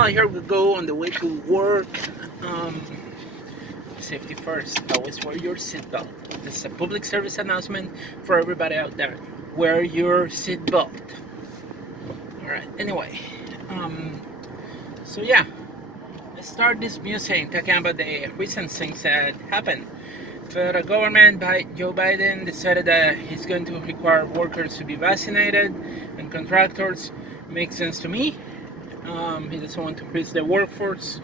Well, here we go on the way to work. Um, Safety first. Always wear your seatbelt. This is a public service announcement for everybody out there. Wear your seatbelt. Alright, anyway. Um, so yeah, let's start this music talking about the recent things that happened. The government by Joe Biden decided that he's going to require workers to be vaccinated and contractors. Makes sense to me. He doesn't want to increase the workforce.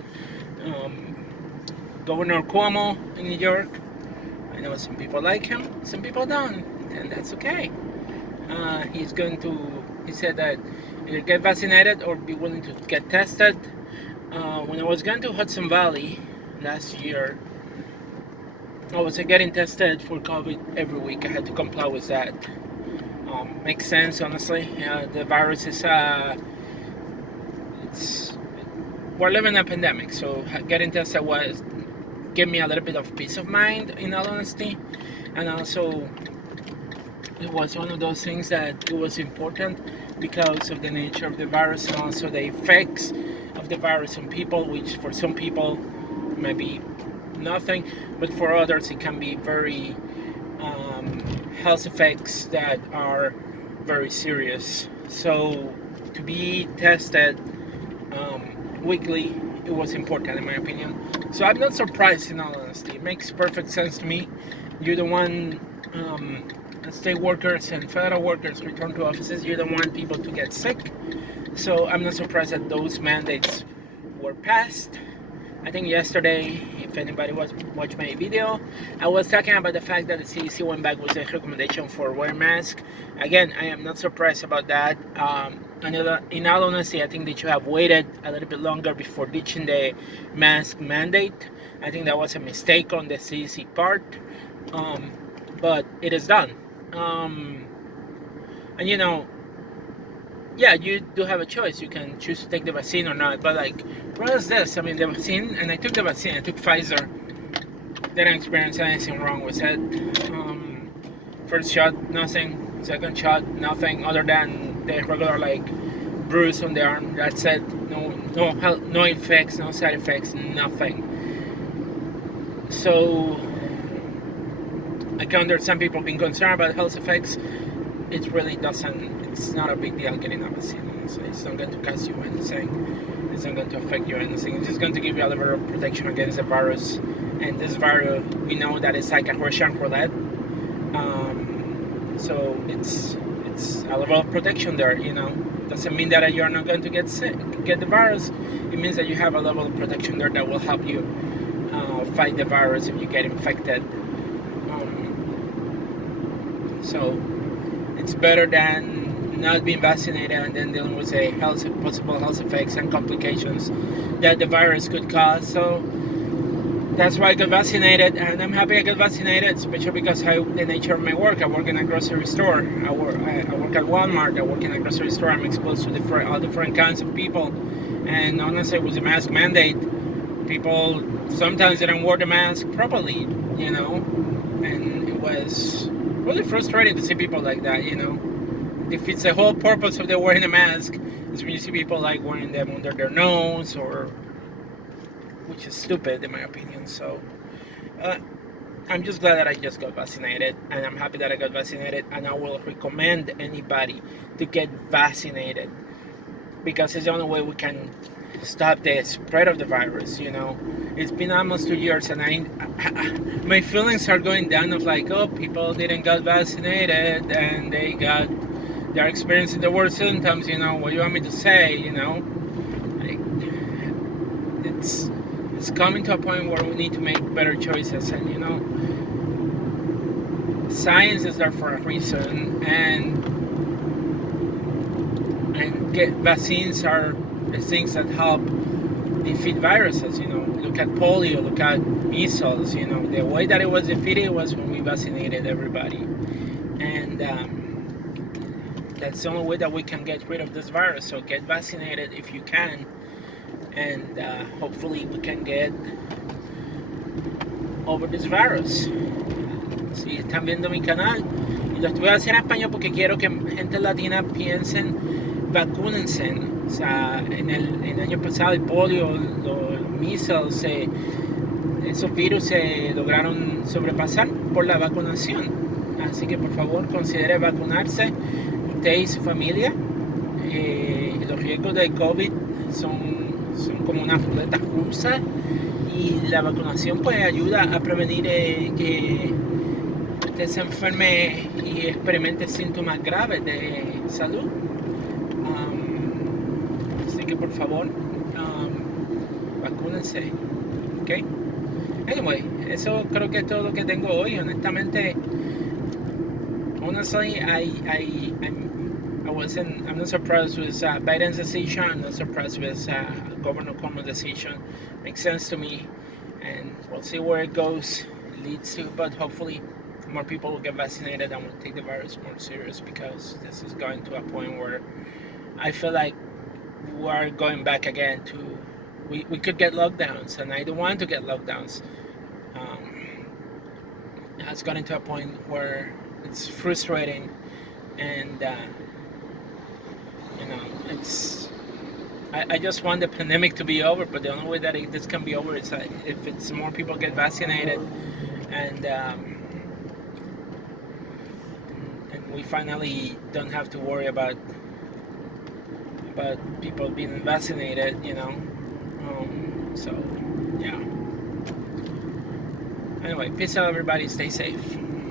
Um, Governor Cuomo in New York, I know some people like him, some people don't, and that's okay. He said that either get vaccinated or be willing to get tested. When I was going to Hudson Valley last year, I was getting tested for COVID every week. I had to comply with that. Makes sense, honestly. The virus is, we're living in a pandemic, so getting tested gave me a little bit of peace of mind, in all honesty. And also, it was one of those things that it was important because of the nature of the virus and also the effects of the virus on people, which for some people might be nothing, but for others it can be very health effects that are very serious. So to be tested weekly, it was important in my opinion. So I'm not surprised, in all honesty. It makes perfect sense to me. You're the one, state workers and federal workers return to offices, you don't want people to get sick. So I'm not surprised that those mandates were passed. I think yesterday, if anybody watched my video, I was talking about the fact that the CDC went back with a recommendation for wearing masks. Again, I am not surprised about that. In all honesty, I think they should have waited a little bit longer before ditching the mask mandate. I think that was a mistake on the CDC part, but it is done. And yeah, you do have a choice. You can choose to take the vaccine or not. But what is this? I mean, the vaccine, and I took the vaccine. I took Pfizer. Didn't experience anything wrong with it. First shot, nothing. Second shot, nothing. Other than the regular bruise on the arm. That's it. No effects, no side effects, nothing. So I can understand people being concerned about health effects. It really doesn't. It's not a big deal getting a vaccine. Honestly, it's not going to cost you anything. It's not going to affect you anything. It's just going to give you a level of protection against the virus. And this virus, we know that it's like a Russian roulette. So it's a level of protection there. Doesn't mean that you're not going to get the virus. It means that you have a level of protection there that will help you fight the virus if you get infected. So it's better than not being vaccinated and then dealing with possible health effects and complications that the virus could cause. So that's why I got vaccinated, and I'm happy I got vaccinated, especially because the nature of my work. I work in a grocery store. I work at Walmart. I work in a grocery store. I'm exposed to all different kinds of people, and honestly, with the mask mandate, people sometimes didn't wear the mask properly, and it was really frustrating to see people like that. Defeats the whole purpose of them wearing a mask is when you see people wearing them under their nose, which is stupid in my opinion. So I'm just glad that I just got vaccinated, and I'm happy that I got vaccinated, and I will recommend anybody to get vaccinated because it's the only way we can stop the spread of the virus. It's been almost 2 years, and my feelings are going down of people didn't get vaccinated and they're experiencing the worst symptoms. What do you want me to say? It's coming to a point where we need to make better choices, and science is there for a reason, and vaccines are the things that help defeat viruses. Look at polio, look at measles. The way that it was defeated was when we vaccinated everybody, and that's the only way that we can get rid of this virus. So get vaccinated if you can, and hopefully we can get over this virus. Si están viendo mi canal, y lo estoy haciendo en español porque quiero que gente latina piensen, vacúnense. O sea, en el año pasado el polio, los measles, esos virus se lograron sobrepasar por la vacunación. Así que por favor considere vacunarse usted y su familia. Los riesgos de COVID son como una ruleta rusa y la vacunación pues ayuda a prevenir que usted se enferme y experimente síntomas graves de salud. Así que por favor, vacúnense, ¿ok? Anyway, eso creo que es todo lo que tengo hoy. Honestly, I'm not surprised with Biden's decision. I'm not surprised with Governor Cuomo's decision. Makes sense to me, and we'll see where it goes, leads to. But hopefully, more people will get vaccinated and will take the virus more serious, because this is going to a point where I feel like we're going back again to we could get lockdowns, and I don't want to get lockdowns. It's gotten to a point where it's frustrating, and it's I just want the pandemic to be over, but the only way that this can be over is if it's more people get vaccinated, and we finally don't have to worry about people being vaccinated, so yeah. Anyway, peace out everybody, stay safe.